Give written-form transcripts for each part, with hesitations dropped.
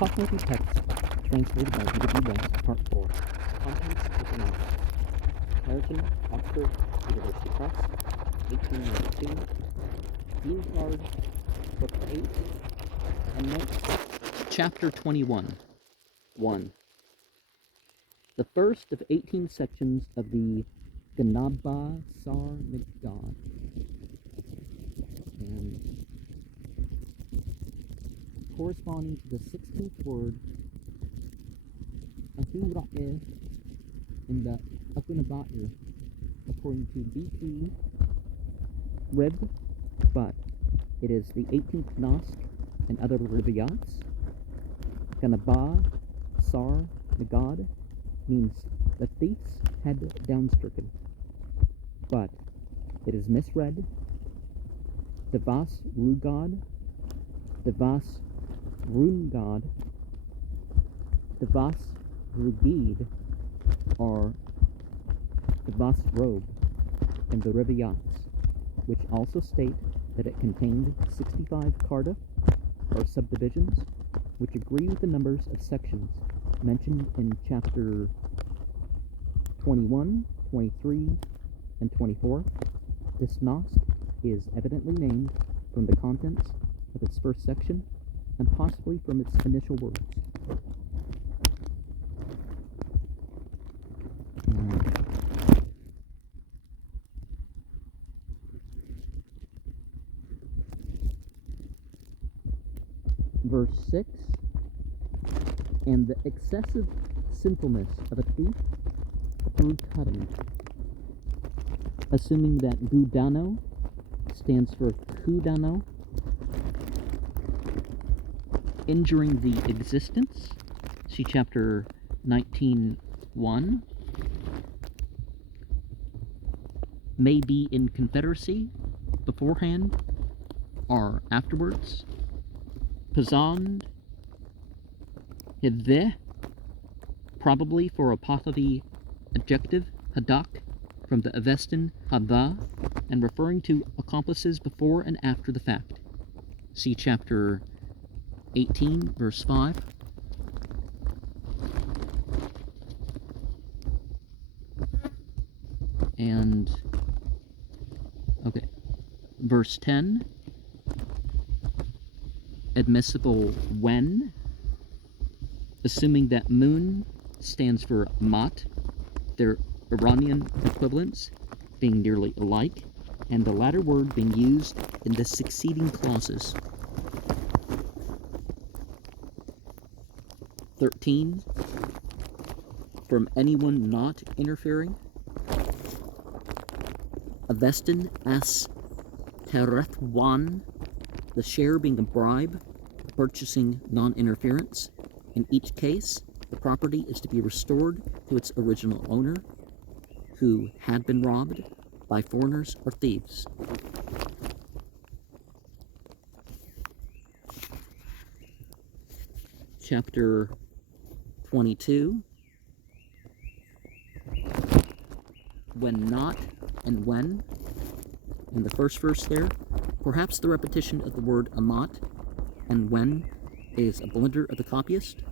Pahlavi text, translated by B.W. West, Part 4. Contents of the Nasks. Clariton, Oxford University Press, 1892. Dinkard, Book 8. Endnotes. Chapter 21. 1. The first of 18 sections of the Ganaba Sar Nagad. And corresponding to the 16th word, Ahura'eh, in the Akunaba'ir, according to B.P. Rib, but it is the 18th Nask and other Ribiyats. Ganaba Sar Nagad means the thief's head downstricken, but it is misread. Devas Rugad, Devas Rungad, Devas Rugid, or Devas Robe in the Ribiyats, which also state that it contained 65 karda, or subdivisions, which agree with the numbers of sections mentioned in chapter 21, 23, and 24. This Nask is evidently named from the contents of its first section, and possibly from its initial words. Verse 6, and the excessive sinfulness of a thief through cutting. Assuming that gudano stands for kudano, injuring the existence, see chapter 19:1, may be in confederacy beforehand or afterwards. Pazand hideh, probably for a Pahlavi adjective, hadak, from the Avestan hada, and referring to accomplices before and after the fact. See chapter 18, verse 5. And, okay, verse 10. Admissible when, assuming that moon stands for mat, their Iranian equivalents being nearly alike, and the latter word being used in the succeeding clauses. 13. From anyone not interfering. Avestan as terethwan, the share being a bribe, purchasing non-interference. In each case, the property is to be restored to its original owner, who had been robbed by foreigners or thieves. Chapter 22. When not and when, in the first verse there, perhaps the repetition of the word amat and when is a blunder of the copyist.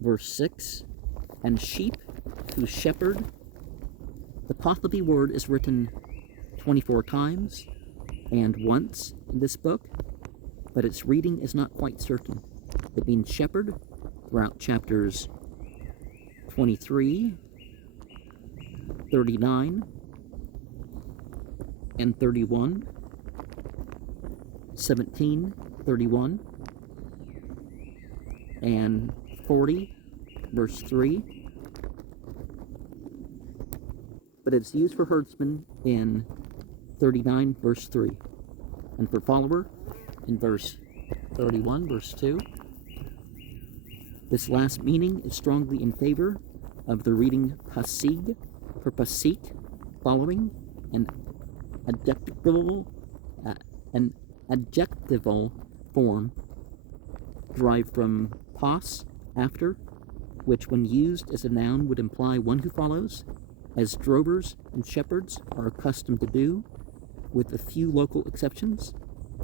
Verse 6, and sheep who shepherd. The Pahlavi word is written 24 times and once in this book, but its reading is not quite certain. It means shepherd throughout chapters 23, 39, and 31, 17, 31, and 40, verse 3. But it's used for herdsman in 39, verse 3, and for follower in verse 31, verse 2. This last meaning is strongly in favor of the reading pasig for pasik, following, and an adjectival form derived from pas, after, which when used as a noun would imply one who follows, as drovers and shepherds are accustomed to do, with a few local exceptions.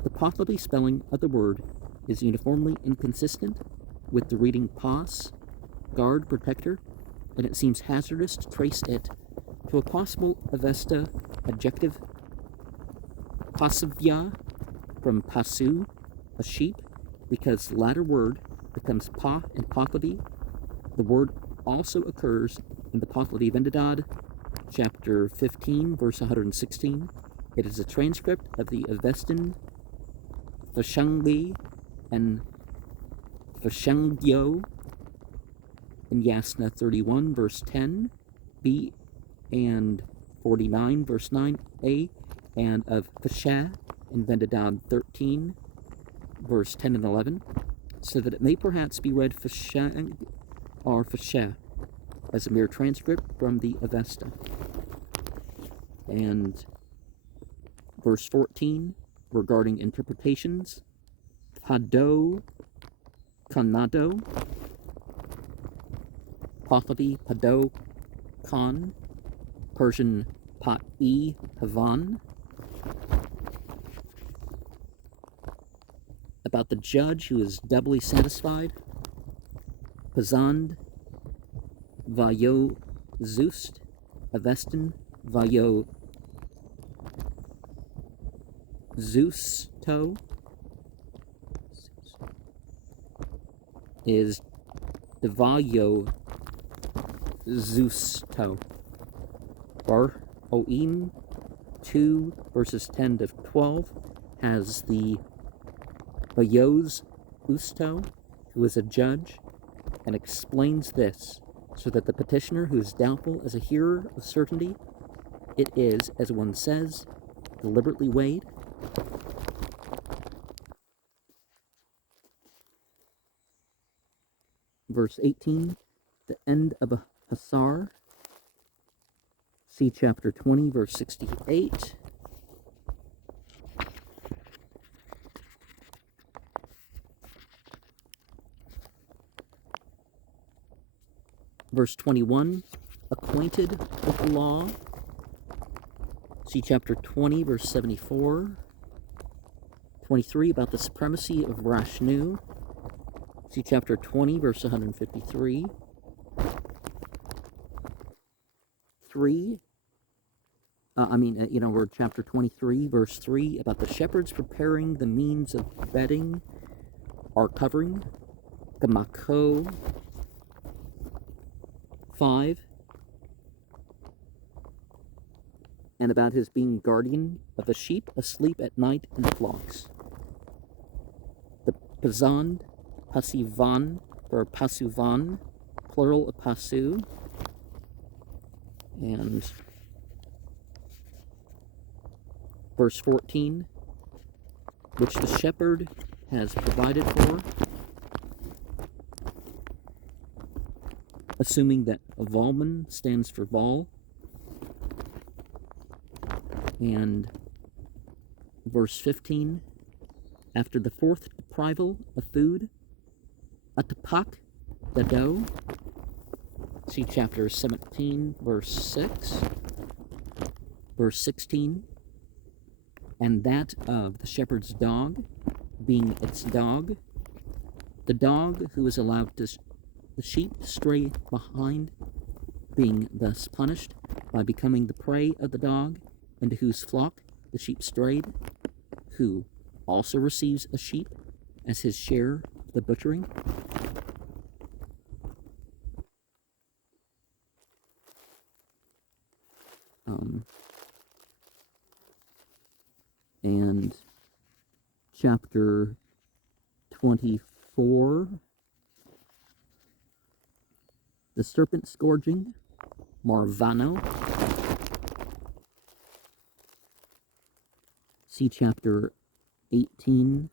The Pahlavi spelling of the word is uniformly inconsistent with the reading pas, guard, protector, and it seems hazardous to trace it to a possible Avesta adjective pasivya from pasu, a sheep, because the latter word becomes pa in Pahlavi. The word also occurs in the Pahlavi Vendidad, chapter 15, verse 116. It is a transcript of the Avestan Fashangli and Fashangyo in Yasna 31, verse 10, B, and 49, verse 9a, and of Fashah in Vendidad 13, verse 10 and 11, so that it may perhaps be read Fashah or Fashah as a mere transcript from the Avesta. And verse 14, regarding interpretations, Pado, Kanado, Pahlavi, Pado, Khan, Persian Pat-e, Havan, about the judge who is doubly satisfied, Pazand, Vayo Zust, Avestan, Vayo Zusto, is Devayo Zusto. Bar Oim 2 verses 10 to 12 has the Bayos Usto, who is a judge, and explains this so that the petitioner who is doubtful as a hearer of certainty, it is, as one says, deliberately weighed. Verse 18, the end of a Hasar. See chapter 20, verse 68. Verse 21, acquainted with the law. See chapter 20, verse 74. 23, about the supremacy of Rashnu. See chapter 20, verse 153. 3, we're chapter 23, verse 3, about the shepherds preparing the means of bedding or covering. Gamako 5, and about his being guardian of the sheep asleep at night in the flocks. The Pazand, Pasivan, or Pasuvan, plural of Pasu, and verse 14, which the shepherd has provided for, assuming that Volman stands for Vol, and verse 15, after the fourth deprival of food, Atapak, the dough, see chapter 17, verse 6, verse 16, and that of the shepherd's dog, being its dog, the dog who is allowed to the sheep stray behind, being thus punished by becoming the prey of the dog, into whose flock the sheep strayed, who also receives a sheep as his share of the butchering. And chapter 24, the serpent scourging, Marvano. See chapter 18,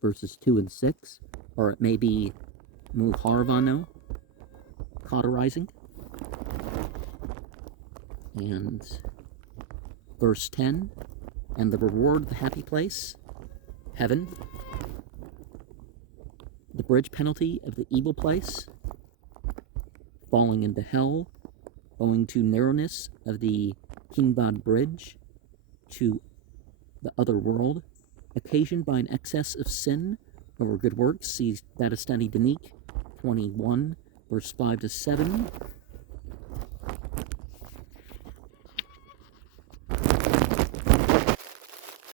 verses 2 and 6, or it may be Muharvano, cauterizing. And verse 10, and the reward of the happy place, heaven. The bridge penalty of the evil place, falling into hell, owing to narrowness of the Kingbad bridge to the other world, occasioned by an excess of sin or good works. See Data Study Dinkard 21, verse 5 to 7.